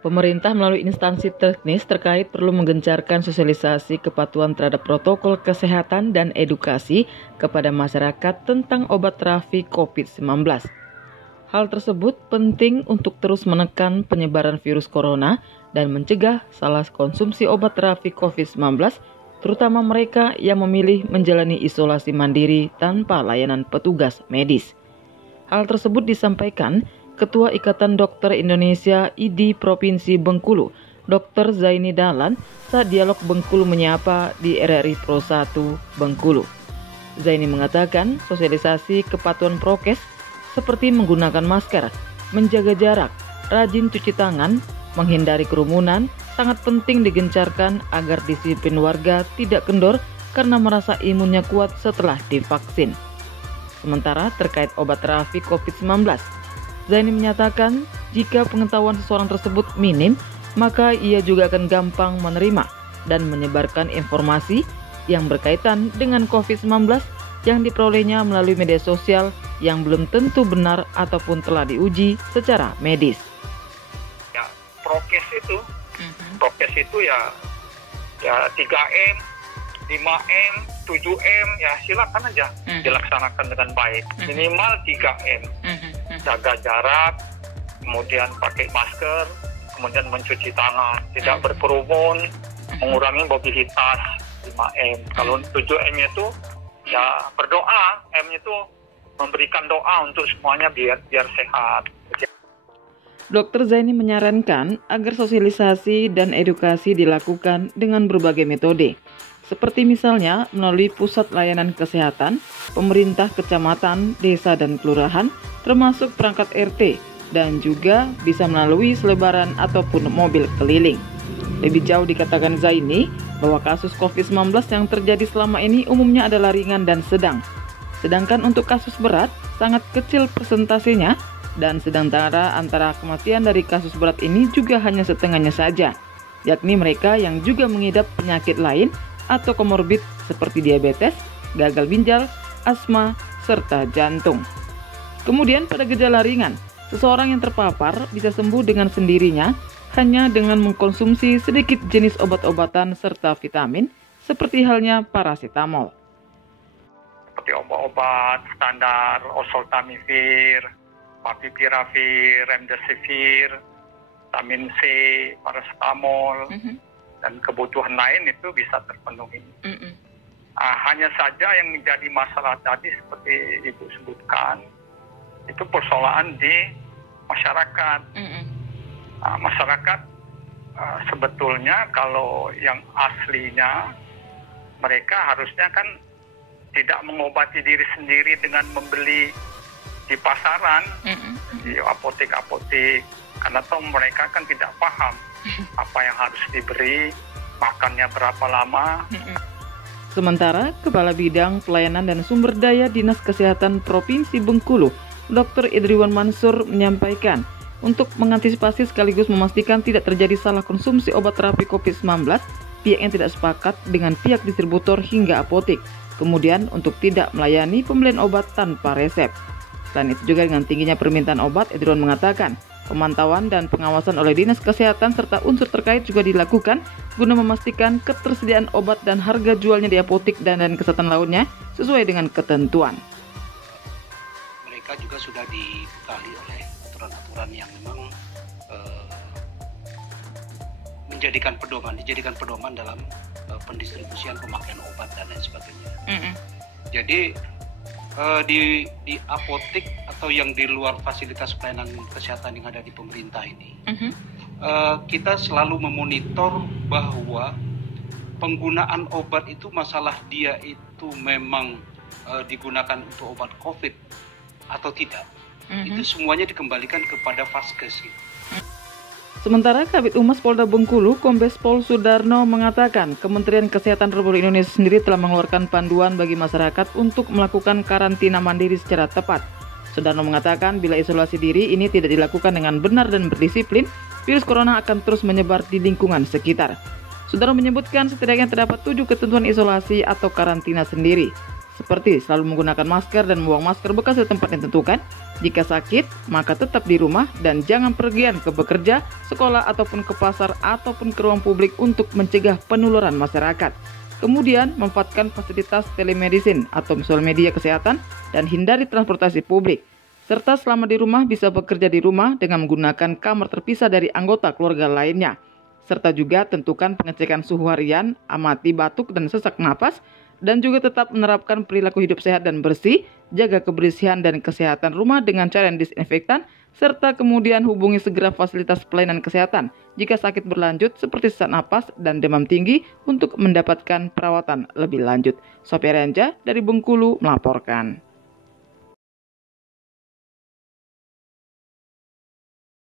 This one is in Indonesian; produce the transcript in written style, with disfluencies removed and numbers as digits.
Pemerintah melalui instansi teknis terkait perlu menggencarkan sosialisasi kepatuhan terhadap protokol kesehatan dan edukasi kepada masyarakat tentang obat terapi COVID-19. Hal tersebut penting untuk terus menekan penyebaran virus corona dan mencegah salah konsumsi obat terapi COVID-19, terutama mereka yang memilih menjalani isolasi mandiri tanpa layanan petugas medis. Hal tersebut disampaikan Ketua Ikatan Dokter Indonesia IDI Provinsi Bengkulu, Dr. Zaini Dahlan, saat dialog Bengkulu Menyapa di RRI Pro 1 Bengkulu. Zaini mengatakan sosialisasi kepatuhan prokes seperti menggunakan masker, menjaga jarak, rajin cuci tangan, menghindari kerumunan sangat penting digencarkan agar disiplin warga tidak kendor karena merasa imunnya kuat setelah divaksin. Sementara terkait obat terapi COVID-19, Zaini menyatakan jika pengetahuan seseorang tersebut minim, maka ia juga akan gampang menerima dan menyebarkan informasi yang berkaitan dengan COVID-19 yang diperolehnya melalui media sosial yang belum tentu benar ataupun telah diuji secara medis. Ya, prokes itu ya 3M, 5M, 7M, ya silakan aja dilaksanakan dengan baik. Minimal 3M. Jaga jarak, kemudian pakai masker, kemudian mencuci tangan, tidak berkerumun, mengurangi mobilitas 5M. Kalau 7M itu ya berdoa, M itu memberikan doa untuk semuanya biar sehat. Dr. Zaini menyarankan agar sosialisasi dan edukasi dilakukan dengan berbagai metode, seperti misalnya melalui pusat layanan kesehatan, pemerintah kecamatan, desa, dan kelurahan, termasuk perangkat RT, dan juga bisa melalui selebaran ataupun mobil keliling. Lebih jauh dikatakan Zaini bahwa kasus COVID-19 yang terjadi selama ini umumnya adalah ringan dan sedang. Sedangkan untuk kasus berat sangat kecil persentasenya, dan sedangkan antara kematian dari kasus berat ini juga hanya setengahnya saja, yakni mereka yang juga mengidap penyakit lain atau komorbid seperti diabetes, gagal ginjal, asma, serta jantung. Kemudian pada gejala ringan, seseorang yang terpapar bisa sembuh dengan sendirinya hanya dengan mengkonsumsi sedikit jenis obat-obatan serta vitamin seperti halnya paracetamol. Seperti obat-obat standar, oseltamivir, favipiravir, remdesivir, vitamin C, paracetamol, dan kebutuhan lain itu bisa terpenuhi. Hanya saja yang menjadi masalah tadi seperti Ibu sebutkan, itu persoalan di masyarakat. Masyarakat sebetulnya kalau yang aslinya mereka harusnya kan tidak mengobati diri sendiri dengan membeli di pasaran, di apotek-apotek, karena toh mereka kan tidak paham apa yang harus diberi, makannya berapa lama. Sementara Kepala Bidang Pelayanan dan Sumber Daya Dinas Kesehatan Provinsi Bengkulu, Dr. Idriwan Mansur menyampaikan, untuk mengantisipasi sekaligus memastikan tidak terjadi salah konsumsi obat terapi COVID-19, pihak yang tidak sepakat dengan pihak distributor hingga apotek. Kemudian untuk tidak melayani pembelian obat tanpa resep. Selain itu juga dengan tingginya permintaan obat, Idriwan mengatakan, pemantauan dan pengawasan oleh Dinas Kesehatan serta unsur terkait juga dilakukan guna memastikan ketersediaan obat dan harga jualnya di apotek dan kesehatan lainnya sesuai dengan ketentuan. Mereka juga sudah dibekali oleh aturan-aturan yang memang dijadikan pedoman dalam pendistribusian pemakaian obat dan lain sebagainya. Jadi di apotek atau yang di luar fasilitas pelayanan kesehatan yang ada di pemerintah ini, kita selalu memonitor bahwa penggunaan obat itu masalah dia itu memang digunakan untuk obat COVID atau tidak. Itu semuanya dikembalikan kepada Vaskes. Sementara Kabid Humas Polda Bengkulu, Kombes Pol Sudarno mengatakan Kementerian Kesehatan Republik Indonesia sendiri telah mengeluarkan panduan bagi masyarakat untuk melakukan karantina mandiri secara tepat. Sudarno mengatakan bila isolasi diri ini tidak dilakukan dengan benar dan berdisiplin, virus corona akan terus menyebar di lingkungan sekitar. Sudarno menyebutkan setidaknya terdapat 7 ketentuan isolasi atau karantina sendiri. seperti selalu menggunakan masker dan membuang masker bekas di tempat yang ditentukan. Jika sakit, maka tetap di rumah dan jangan pergian ke bekerja, sekolah, ataupun ke pasar, ataupun ke ruang publik untuk mencegah penularan masyarakat. Kemudian, manfaatkan fasilitas telemedicine atau sosial media kesehatan dan hindari transportasi publik. Serta selama di rumah bisa bekerja di rumah dengan menggunakan kamar terpisah dari anggota keluarga lainnya. Serta juga tentukan pengecekan suhu harian, amati batuk dan sesak napas, dan juga tetap menerapkan perilaku hidup sehat dan bersih, jaga kebersihan dan kesehatan rumah dengan cairan disinfektan, serta kemudian hubungi segera fasilitas pelayanan kesehatan jika sakit berlanjut seperti sesak napas dan demam tinggi untuk mendapatkan perawatan lebih lanjut. Sophia Renja dari Bengkulu melaporkan.